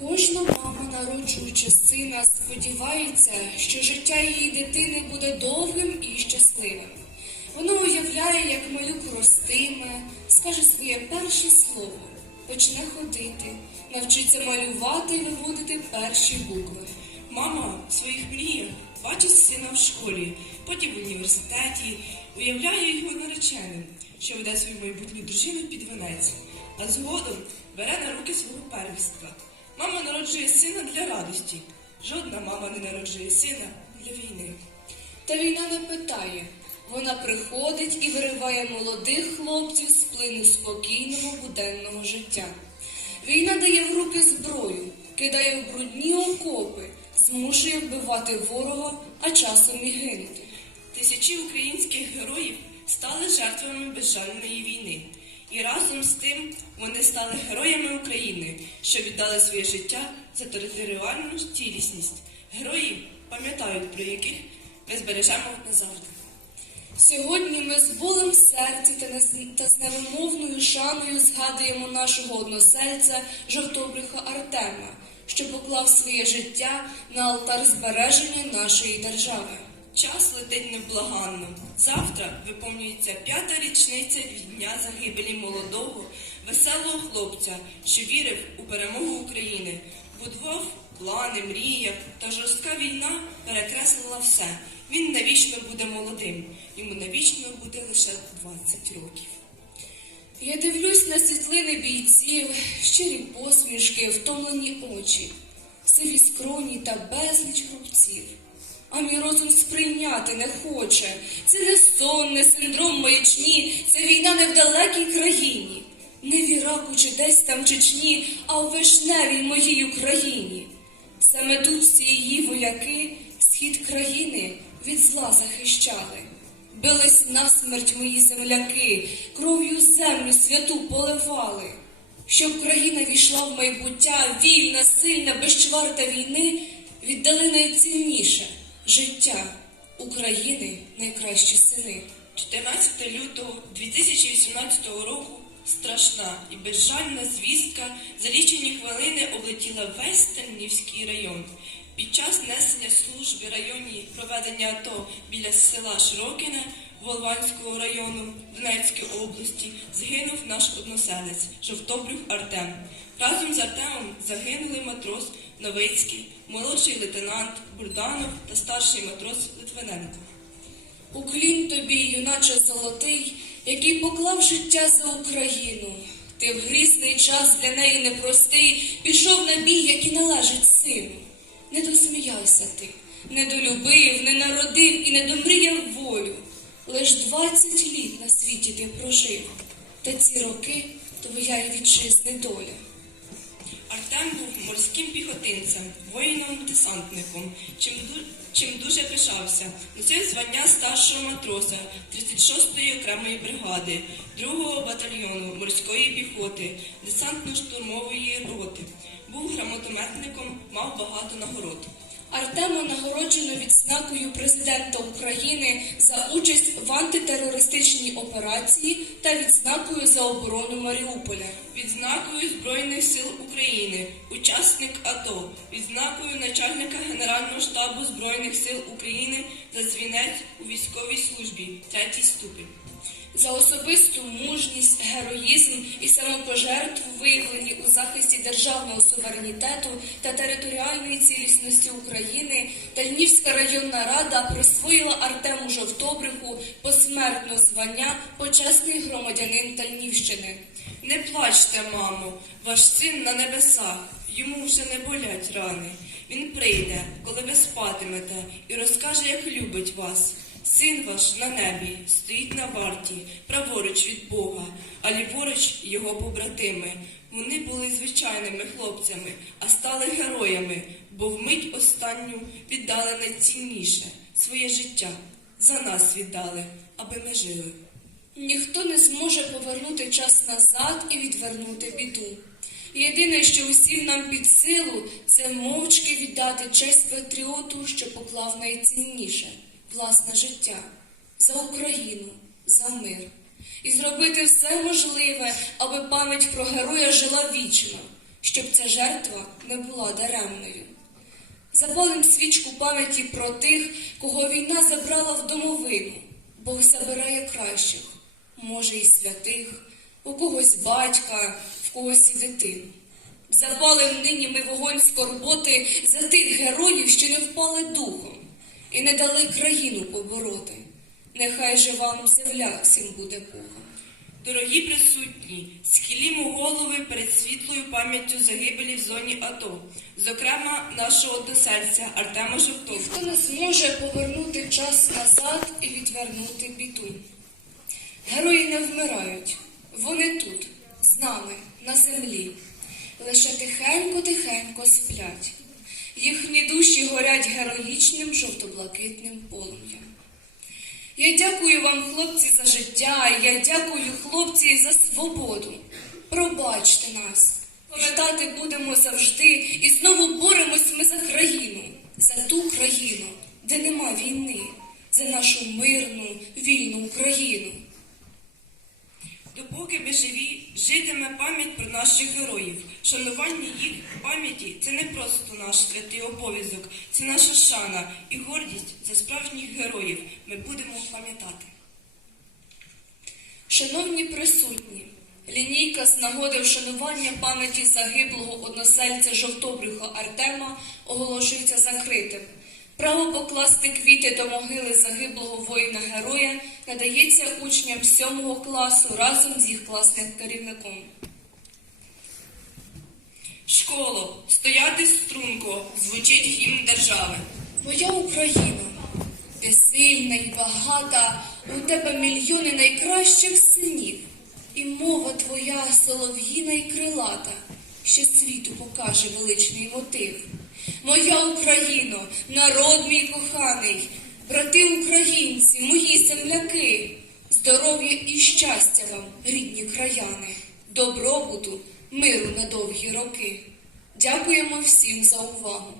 Кожна мама, народжуючи сина, сподівається, що життя її дитини буде довгим і щасливим. Вона уявляє, як малюк ростиме, скаже своє перше слово, почне ходити, навчиться малювати і виводити перші букви. Мама в своїх мріях бачить сина в школі, потім в університеті, уявляє його нареченим, що веде свою майбутню дружину під венець, а згодом бере на руки свого первістка. Мама народжує сина для радості. Жодна мама не народжує сина для війни. Та війна не питає. Вона приходить і вириває молодих хлопців з плину спокійного буденного життя. Війна дає в руки зброю, кидає в брудні окопи, змушує вбивати ворога, а часом і гинути. Тисячі українських героїв стали жертвами безжальної війни. І разом з тим вони стали героями України, що віддали своє життя за територіальну цілісність. Герої пам'ятають, про яких ми збережемо назавжди. Сьогодні ми з болем в серці та з невимовною шаною згадуємо нашого односельця жовтобрюха Артема, що поклав своє життя на алтар збереження нашої держави. Час летить невблаганно. Завтра виповнюється п'ята річниця від дня загибелі молодого, веселого хлопця, що вірив у перемогу України, будував плани, мріяв, та жорстка війна перекреслила все. Він навічно буде молодим, йому навічно буде лише 20 років. Я дивлюсь на світлини бійців, щирі посмішки, втомлені очі, сиві скроні та безліч хрупців. А мій розум сприйняти не хоче. Це не сон, не синдром маячні, це війна не в далекій країні, не в Іраку чи десь там Чечні, а у вишневій моїй Україні. Саме тут всі її вояки схід країни від зла захищали. Бились насмерть мої земляки, кров'ю землю святу поливали. Щоб країна війшла в майбуття, вільна, сильна, безчварта війни, віддали найцінніше життя України найкращі сини. 14 лютого 2018 року страшна і безжальна звістка за лічені хвилини облетіла весь Тернівський район. Під час несення служби районній проведення АТО біля села Широкине Волванського району Донецької області загинув наш односелець Жовтобрюх Артем. Разом з Артемом загинули матрос Новицький, молодший лейтенант Бурданов та старший матрос Литвиненко. Уклін тобі, юначе золотий, який поклав життя за Україну. Ти в грізний час для неї непростий, пішов на бій, як і належить сину. Не досміявся ти, не долюбив, не народив і не домріяв волю. Лиш двадцять літ на світі ти прожив, та ці роки твоя й вітчизни доля. Артем був морським піхотинцем, воїном-десантником, чим, чим дуже пишався. Носив звання старшого матроса 36-ї окремої бригади, 2-го батальйону морської піхоти, десантно-штурмової роти. Був грамотометником, мав багато нагород. Артема нагороджено відзнакою президента України за участь в антитерористичній операції та відзнакою за оборону Маріуполя. Відзнакою Збройних сил України, учасник АТО, відзнакою начальника Генерального штабу Збройних сил України за дзвінець у військовій службі, третій ступінь. За особисту мужність, героїзм і самопожертву виявлені у захисті державного суверенітету та територіальної цілісності України, Тальнівська районна рада присвоїла Артему Жовтобриху посмертно звання почесний громадянин Тальнівщини. Не плачте, мамо, ваш син на небесах, йому вже не болять рани. Він прийде, коли ви спатимете, і розкаже, як любить вас. Син ваш на небі стоїть на варті, праворуч від Бога, а ліворуч його побратими. Вони були звичайними хлопцями, а стали героями, бо вмить останню віддали найцінніше своє життя. За нас віддали, аби ми жили. Ніхто не зможе повернути час назад і відвернути біду. Єдине, що усім нам під силу, це мовчки віддати честь патріоту, що поклав найцінніше власне життя за Україну, за мир, і зробити все можливе, аби пам'ять про героя жила вічно, щоб ця жертва не була даремною. Запалим свічку пам'яті про тих, кого війна забрала в домовину. Бог забирає кращих, може, і святих, у когось батька, в когось і дитину. Запалим нині ми вогонь скорботи за тих героїв, що не впали духом і не дали країну побороти. Нехай же вам земля всім буде пухом. Дорогі присутні, схилімо голови перед світлою пам'яттю загибелі в зоні АТО, зокрема нашого односельця Артема Жовтого. Ніхто не зможе повернути час назад і відвернути біду. Герої не вмирають, вони тут, з нами, на землі, лише тихенько-тихенько сплять. Їхні душі горять героїчним жовто-блакитним полум'ям. Я дякую вам, хлопці, за життя, я дякую, хлопці, за свободу. Пробачте нас. Пам'ятати будемо завжди і знову боремось ми за країну, за ту країну, де нема війни, за нашу мирну, вільну Україну. Допоки ми живі, житиме пам'ять про наших героїв. Шанування їх пам'яті це не просто наш святий обов'язок, це наша шана і гордість за справжніх героїв. Ми будемо пам'ятати. Шановні присутні, лінійка з нагоди вшанування пам'яті загиблого односельця Жовтобрюха Артема оголошується закритим. Право покласти квіти до могили загиблого воїна-героя надається учням 7 класу разом з їх класним керівником. Школо, стояти струнко, звучить гімн держави. Моя Україна, ти сильна і багата, у тебе мільйони найкращих синів, і мова твоя солов'їна і крилата, що світу покаже величний мотив. Моя Україно, народ мій коханий, брати українці, мої земляки, здоров'я і щастя вам, рідні краяни, добробуту, миру на довгі роки. Дякуємо всім за увагу.